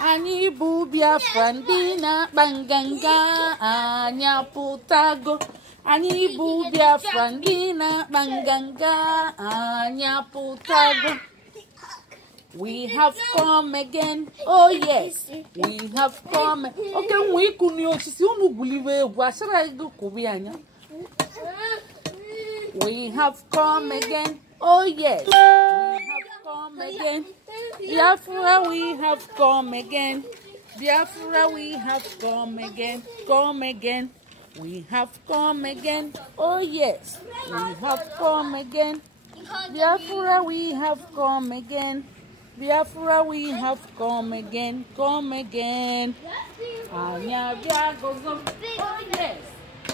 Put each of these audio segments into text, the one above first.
Anyị bụ Biafra ndị na-akpa nganga anya pụtago. Anyị bụ Biafra ndị na-akpa nganga anya pụtago. We have come again. Oh yes, we have come. Okay, we kuni osisi unu buliwe egwu asara ego kubi anya. We have come again. Oh yes, we have come again. Biafra, we have come again. Biafra, we have come again. Come again. We have come again. Oh yes, we have come again. Biafra, we have come again. Biafra, we have come again. Come again. Anya biagozo. Oh yes.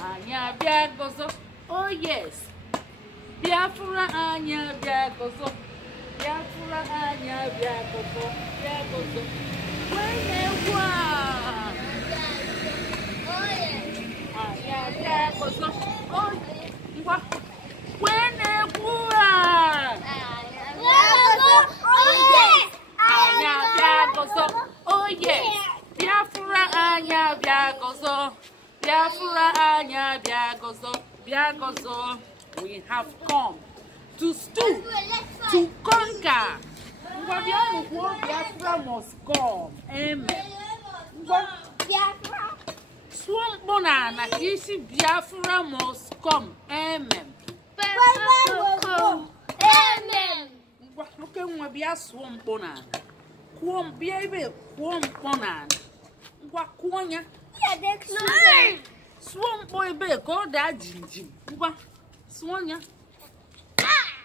Anya biagozo. Oh yes. Biafra, anya biagozo. Biafra, anya biagozo. Biagozo. Wenewa. Anya biagozo. Oh yes. Wenewa. Oh yes, Biafra anya biagozo, Biafra anya biagozo, biagozo. We have come to stew, to conquer. Biafra must come. Amen. Biafra. Swampona na kisi Biafra must come. Amen. Amen. Okay, we be a swampona. Kwom biebe kwom ponan ngwa kwonya swom boy be ko da jinjin ngwa swonya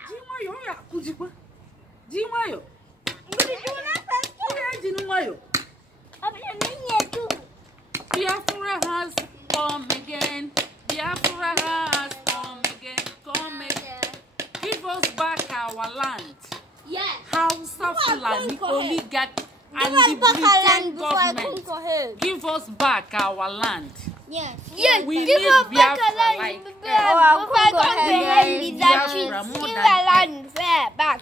jinwayo ya kujikwa jinwayo ngudi juna fa ya jinwayo abia ninye tu. Biafra has come again. Biafra has come again. Come again. Give us back our land. Yes. Hausa Fulani oligarch and the British government give us back our land. Yes. Yes. We give us back our land. Back.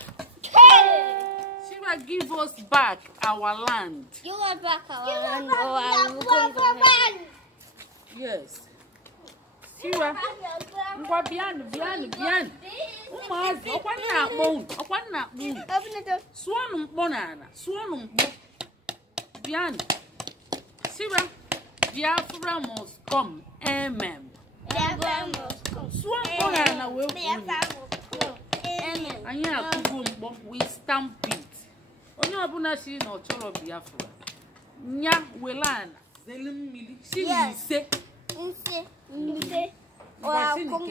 Shiva, give us back our land. Give us back our land. Yes. Shiva. Ngwa bian. Umazi okwana akpon. Suonu mponana, suonu mpo. Bian. Shiva. Biafra must come. Amen. Biafra must come. Suonu mponana we. Biafra must come. Amen. Anya akugo mpo, we stamp it. Onye ọbụla si na ọchọrọ Biafra. Nya welana, zelim mili. Si ise. Nse.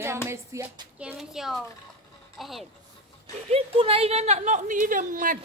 Kemesia. Ahead. You could not even mad.